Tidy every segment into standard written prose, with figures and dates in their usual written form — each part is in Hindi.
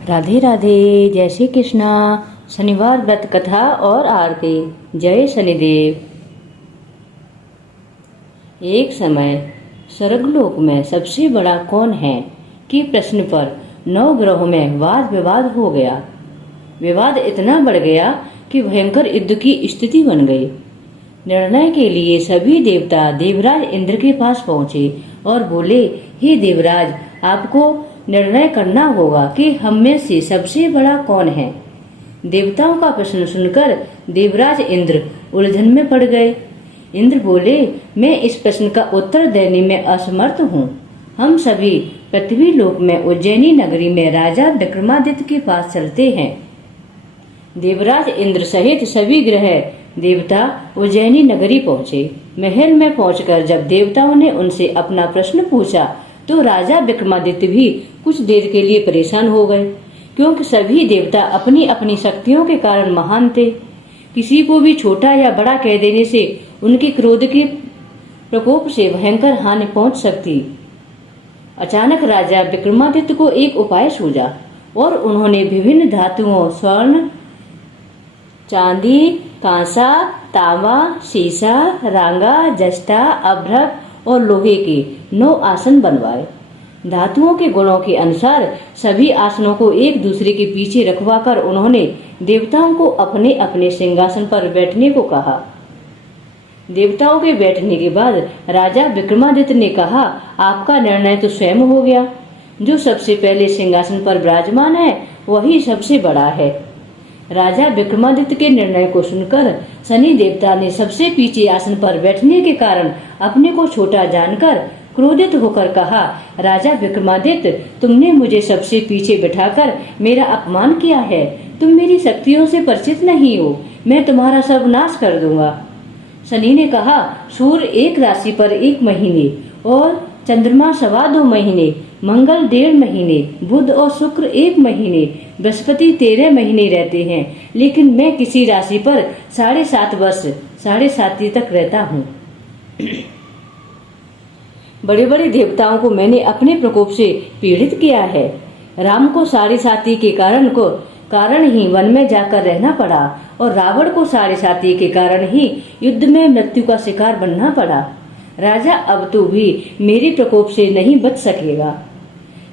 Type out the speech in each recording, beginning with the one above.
राधे राधे। जय श्री कृष्णा। शनिवार व्रत कथा और आरती। जय शनिदेव। एक समय स्वर्गलोक में सबसे बड़ा कौन है कि प्रश्न पर 9 ग्रहों में वाद विवाद हो गया। विवाद इतना बढ़ गया कि भयंकर युद्ध की स्थिति बन गई। निर्णय के लिए सभी देवता देवराज इंद्र के पास पहुंचे और बोले, हे देवराज, आपको निर्णय करना होगा कि हम में से सबसे बड़ा कौन है। देवताओं का प्रश्न सुनकर देवराज इंद्र उलझन में पड़ गए। इंद्र बोले, मैं इस प्रश्न का उत्तर देने में असमर्थ हूँ। हम सभी पृथ्वी लोक में उज्जैनी नगरी में राजा विक्रमादित्य के पास चलते हैं। देवराज इंद्र सहित सभी ग्रह देवता उज्जैनी नगरी पहुँचे। महल में पहुंचकर जब देवताओं ने उनसे अपना प्रश्न पूछा तो राजा विक्रमादित्य भी कुछ देर के लिए परेशान हो गए, क्योंकि सभी देवता अपनी अपनी शक्तियों के कारण महान थे। किसी को भी छोटा या बड़ा कह देने से उनके क्रोध के प्रकोप से भयंकर हानि पहुंच सकती। अचानक राजा विक्रमादित्य को एक उपाय सूझा और उन्होंने विभिन्न धातुओं स्वर्ण, चांदी, कांसा, तांबा, सीसा, रांगा, जस्ता, अभ्रक और लोहे के 9 आसन बनवाए। धातुओं के गुणों के अनुसार सभी आसनों को एक दूसरे के पीछे रखवाकर उन्होंने देवताओं को अपने अपने सिंहासन पर बैठने को कहा। देवताओं के बैठने के बाद राजा विक्रमादित्य ने कहा, आपका निर्णय तो स्वयं हो गया। जो सबसे पहले सिंहासन पर विराजमान है वही सबसे बड़ा है। राजा विक्रमादित्य के निर्णय को सुनकर शनि देवता ने सबसे पीछे आसन पर बैठने के कारण अपने को छोटा जानकर क्रोधित होकर कहा, राजा विक्रमादित्य, तुमने मुझे सबसे पीछे बिठाकर मेरा अपमान किया है। तुम मेरी शक्तियों से परिचित नहीं हो। मैं तुम्हारा सर्वनाश कर दूंगा। शनि ने कहा, सूर्य एक राशि पर 1 महीने और चंद्रमा 2.25 महीने, मंगल 1.5 महीने, बुध और शुक्र 1 महीने, बृहस्पति 13 महीने रहते हैं, लेकिन मैं किसी राशि पर 7.5 वर्ष 7.5 तक रहता हूँ। बड़े बड़े देवताओं को मैंने अपने प्रकोप से पीड़ित किया है। राम को 7.5 के कारण ही वन में जाकर रहना पड़ा और रावण को 7.5 के कारण ही युद्ध में मृत्यु का शिकार बनना पड़ा। राजा अब तो भी मेरे प्रकोप से नहीं बच सकेगा।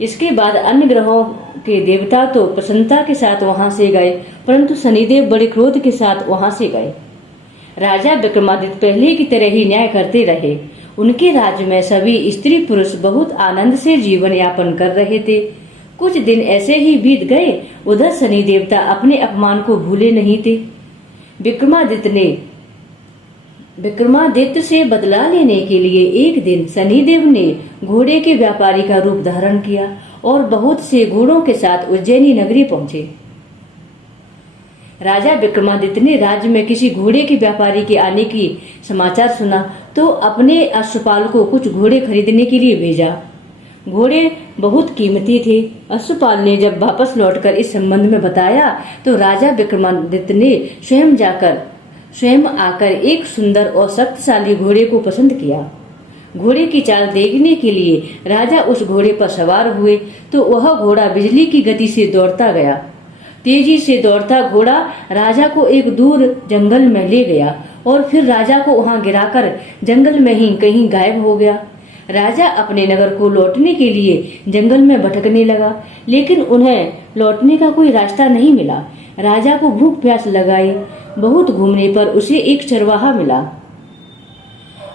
इसके बाद अन्य ग्रहों के देवता तो प्रसन्नता के साथ वहां से गए, परंतु शनिदेव बड़े क्रोध के साथ वहां से गए। राजा विक्रमादित्य पहले की तरह ही न्याय करते रहे। उनके राज्य में सभी स्त्री पुरुष बहुत आनंद से जीवन यापन कर रहे थे। कुछ दिन ऐसे ही बीत गए। उधर शनि देवता अपने अपमान को भूले नहीं थे। विक्रमादित्य से बदला लेने के लिए एक दिन शनिदेव ने घोड़े के व्यापारी का रूप धारण किया और बहुत से घोड़ों के साथ उज्जैनी नगरी पहुंचे। राजा विक्रमादित्य ने राज्य में किसी घोड़े के व्यापारी के आने की समाचार सुना तो अपने अश्वपाल को कुछ घोड़े खरीदने के लिए भेजा। घोड़े बहुत कीमती थे। अश्वपाल ने जब वापस लौटकर इस संबंध में बताया तो राजा विक्रमादित्य ने स्वयं आकर एक सुंदर और शक्तिशाली घोड़े को पसंद किया। घोड़े की चाल देखने के लिए राजा उस घोड़े पर सवार हुए तो वह घोड़ा बिजली की गति से दौड़ता गया। तेजी से दौड़ता घोड़ा राजा को एक दूर जंगल में ले गया और फिर राजा को वहां गिराकर जंगल में ही कहीं गायब हो गया। राजा अपने नगर को लौटने के लिए जंगल में भटकने लगा, लेकिन उन्हें लौटने का कोई रास्ता नहीं मिला। राजा को भूख प्यास लगाई। बहुत घूमने पर उसे एक चरवाहा मिला।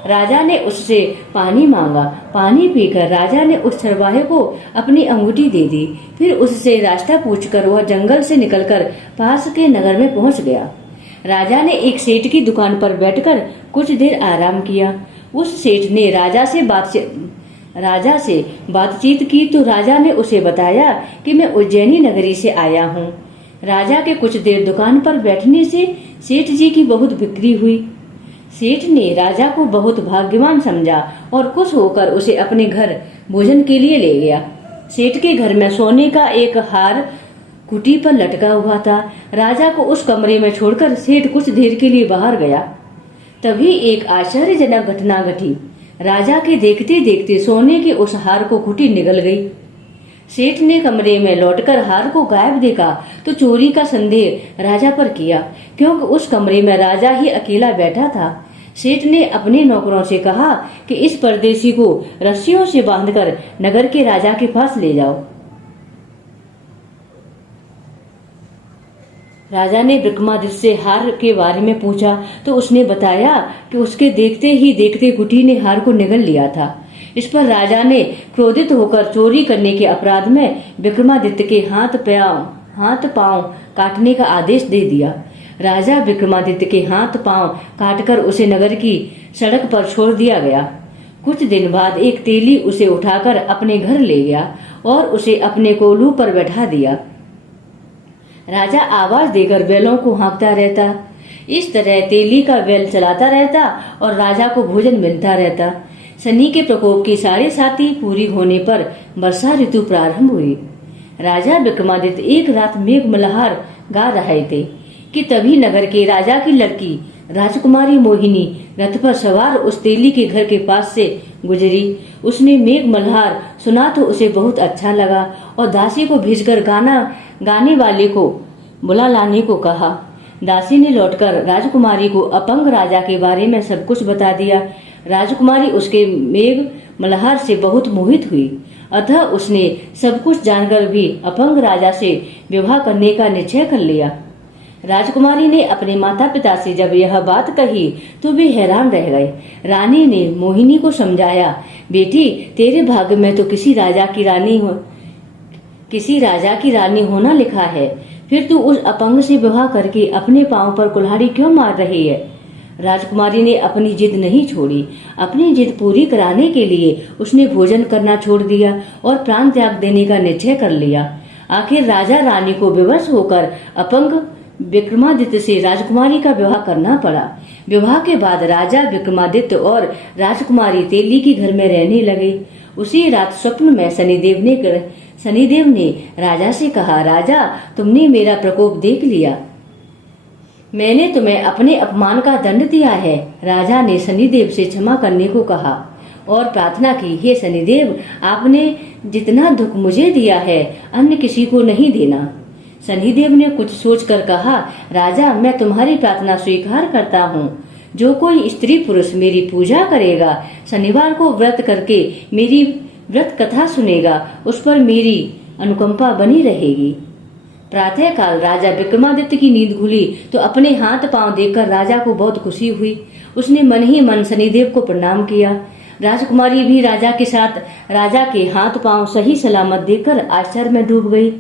राजा ने उससे पानी मांगा। पानी पीकर राजा ने उस चरवाहे को अपनी अंगूठी दे दी। फिर उससे रास्ता पूछकर वह जंगल से निकलकर पास के नगर में पहुंच गया। राजा ने एक सेठ की दुकान पर बैठकर कुछ देर आराम किया। उस सेठ ने राजा से बातचीत की तो राजा ने उसे बताया कि मैं उज्जैनी नगरी से आया हूँ। राजा के कुछ देर दुकान पर बैठने से सेठ जी की बहुत बिक्री हुई। सेठ ने राजा को बहुत भाग्यवान समझा और खुश होकर उसे अपने घर भोजन के लिए ले गया। सेठ के घर में सोने का एक हार कुटी पर लटका हुआ था। राजा को उस कमरे में छोड़कर सेठ कुछ देर के लिए बाहर गया। तभी एक आश्चर्यजनक घटना घटी। राजा के देखते देखते सोने के उस हार को कुटी निगल गई। सेठ ने कमरे में लौटकर हार को गायब देखा तो चोरी का संदेह राजा पर किया, क्योंकि उस कमरे में राजा ही अकेला बैठा था। सेठ ने अपने नौकरों से कहा कि इस परदेसी को रस्सियों से बांधकर नगर के राजा के पास ले जाओ। राजा ने विक्रमादित्य से हार के बारे में पूछा तो उसने बताया कि उसके देखते ही देखते कुटी ने हार को निगल लिया था। इस पर राजा ने क्रोधित होकर चोरी करने के अपराध में विक्रमादित्य के हाथ पांव काटने का आदेश दे दिया। राजा विक्रमादित्य के हाथ पांव काटकर उसे नगर की सड़क पर छोड़ दिया गया। कुछ दिन बाद एक तेली उसे उठाकर अपने घर ले गया और उसे अपने कोल्हू पर बैठा दिया। राजा आवाज देकर बैलों को हाँकता रहता। इस तरह तेली का बैल चलाता रहता और राजा को भोजन मिलता रहता। शनि के प्रकोप की सारी साथी पूरी होने पर वर्षा ऋतु प्रारंभ हुई। राजा विक्रमादित्य एक रात मेघ मल्हार गा रहे थे कि तभी नगर के राजा की लड़की राजकुमारी मोहिनी रथ पर सवार उस तेली के घर के पास से गुजरी। उसने मेघ मल्हार सुना तो उसे बहुत अच्छा लगा और दासी को भेजकर गाने वाले को बुला लाने को कहा। दासी ने लौटकर राजकुमारी को अपंग राजा के बारे में सब कुछ बता दिया। राजकुमारी उसके मेघ मल्हार से बहुत मोहित हुई, अतः उसने सब कुछ जानकर भी अपंग राजा से विवाह करने का निश्चय कर लिया। राजकुमारी ने अपने माता पिता से जब यह बात कही तो वे हैरान रह गए। रानी ने मोहिनी को समझाया, बेटी तेरे भाग्य में तो किसी राजा की रानी होना लिखा है, फिर तू उस अपंग से विवाह करके अपने पांव पर कुल्हाड़ी क्यों मार रही है। राजकुमारी ने अपनी जिद नहीं छोड़ी। अपनी जिद पूरी कराने के लिए उसने भोजन करना छोड़ दिया और प्राण त्याग देने का निश्चय कर लिया। आखिर राजा रानी को विवश होकर अपंग विक्रमादित्य से राजकुमारी का विवाह करना पड़ा। विवाह के बाद राजा विक्रमादित्य और राजकुमारी तेली के घर में रहने लगे। उसी रात स्वप्न में शनिदेव ने राजा से कहा, राजा तुमने मेरा प्रकोप देख लिया, मैंने तुम्हें अपने अपमान का दंड दिया है। राजा ने शनिदेव से क्षमा करने को कहा और प्रार्थना की, हे शनिदेव आपने जितना दुख मुझे दिया है अन्य किसी को नहीं देना। शनिदेव ने कुछ सोचकर कहा, राजा मैं तुम्हारी प्रार्थना स्वीकार करता हूँ। जो कोई स्त्री पुरुष मेरी पूजा करेगा, शनिवार को व्रत करके मेरी व्रत कथा सुनेगा, उस पर मेरी अनुकंपा बनी रहेगी। प्रातः काल राजा विक्रमादित्य की नींद खुली तो अपने हाथ पांव देखकर राजा को बहुत खुशी हुई। उसने मन ही मन शनिदेव को प्रणाम किया। राजकुमारी भी राजा के साथ राजा के हाथ पांव सही सलामत देखकर आश्चर्य में डूब गई।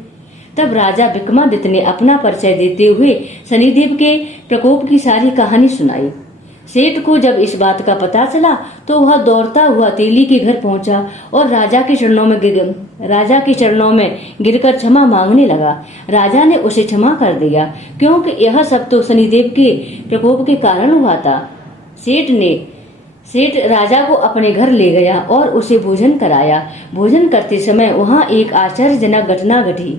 तब राजा विक्रमादित्य ने अपना परिचय देते हुए शनिदेव के प्रकोप की सारी कहानी सुनाई। सेठ को जब इस बात का पता चला तो वह दौड़ता हुआ तेली के घर पहुंचा और राजा के चरणों में गिरकर क्षमा मांगने लगा। राजा ने उसे क्षमा कर दिया, क्योंकि यह सब तो शनिदेव के प्रकोप के कारण हुआ था। सेठ राजा को अपने घर ले गया और उसे भोजन कराया। भोजन करते समय वहाँ एक आश्चर्यजनक घटना घटी।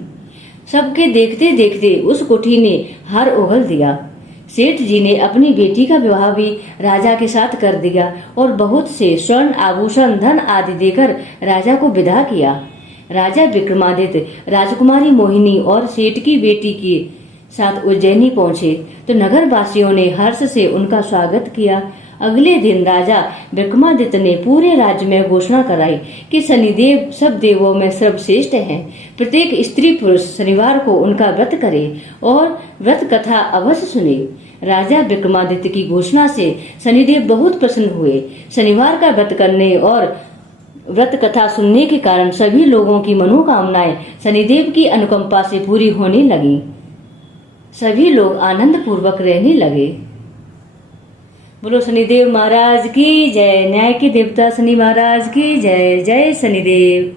सबके देखते देखते उस कोठी ने हार उगल दिया। सेठ जी ने अपनी बेटी का विवाह भी राजा के साथ कर दिया और बहुत से स्वर्ण आभूषण धन आदि देकर राजा को विदा किया। राजा विक्रमादित्य राजकुमारी मोहिनी और सेठ की बेटी के साथ उज्जैनी पहुँचे तो नगर वासियों ने हर्ष से उनका स्वागत किया। अगले दिन राजा विक्रमादित्य ने पूरे राज्य में घोषणा कराई कि शनिदेव सब देवों में सर्वश्रेष्ठ हैं। प्रत्येक स्त्री पुरुष शनिवार को उनका व्रत करे और व्रत कथा अवश्य सुने। राजा विक्रमादित्य की घोषणा से शनिदेव बहुत प्रसन्न हुए। शनिवार का व्रत करने और व्रत कथा सुनने के कारण सभी लोगों की मनोकामनाएं शनिदेव की अनुकंपा से पूरी होने लगी। सभी लोग आनंद पूर्वक रहने लगे। बोलो शनिदेव महाराज की जय। न्याय के देवता शनि महाराज की जय। जय शनिदेव।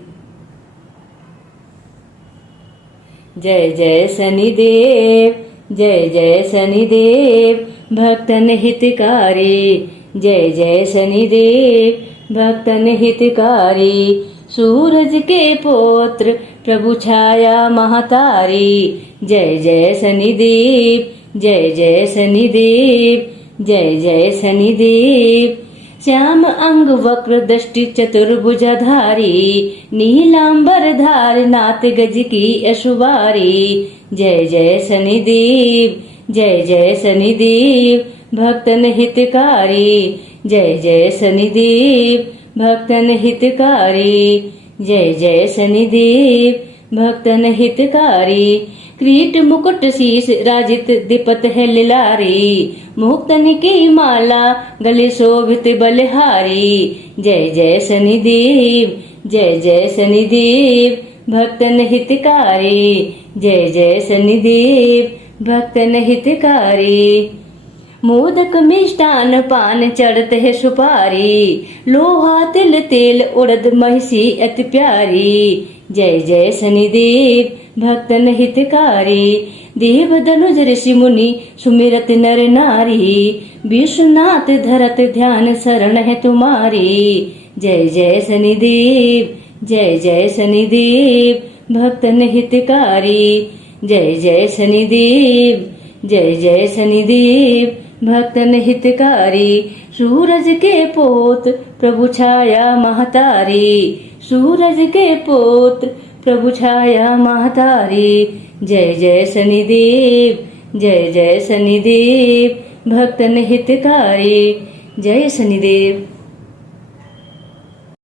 जय जय शनिदेव, जय जय शनिदेव भक्तन हितकारी। जय जय शनिदेव भक्तन हितकारी। सूरज के पुत्र प्रभु छाया महतारी। जय जय शनिदेव, जय जय शनिदेव, जय जय शनिदेव। श्याम अंग वक्र दृष्टि चतुर्भुजधारी, नीलांबर धार नाथ गज की अशुभारी। जय जय शनिदेव, जय जय शनिदेव, भक्तन हितकारी। जय जय शनिदेव, भक्तन हितकारी। जय जय शनिदेव, भक्तन हितकारी। क्रीट मुकुट शीस राजित दिपत है लिलारी, मुक्तन की माला गले शोभित बलिहारी। जय जय शनिदेव, जय जय शनिदेव, भक्तन हितकारी। जय जय शनिदेव, भक्तन हितकारी। मोदक मिष्टान पान चढ़त है सुपारी, लोहा तिल तेल उड़द महिषी अति प्यारी। जय जय शनिदेव, भक्तन हितकारी। देव धनुज ऋषि मुनि सुमिरत नर नारी, विश्वनाथ धरत ध्यान शरण है तुम्हारी। जय जय शनिदेव, जय जय शनिदेव, भक्तन हितकारी। जय जय शनिदेव, जय जय शनिदेव, भक्तन हितकारी। सूरज के पोत प्रभु छाया महतारी, सूरज के पोत प्रभु छाया महतारी। जय जय शनिदेव, जय जय शनिदेव, भक्तन हितकारी। जय शनिदेव।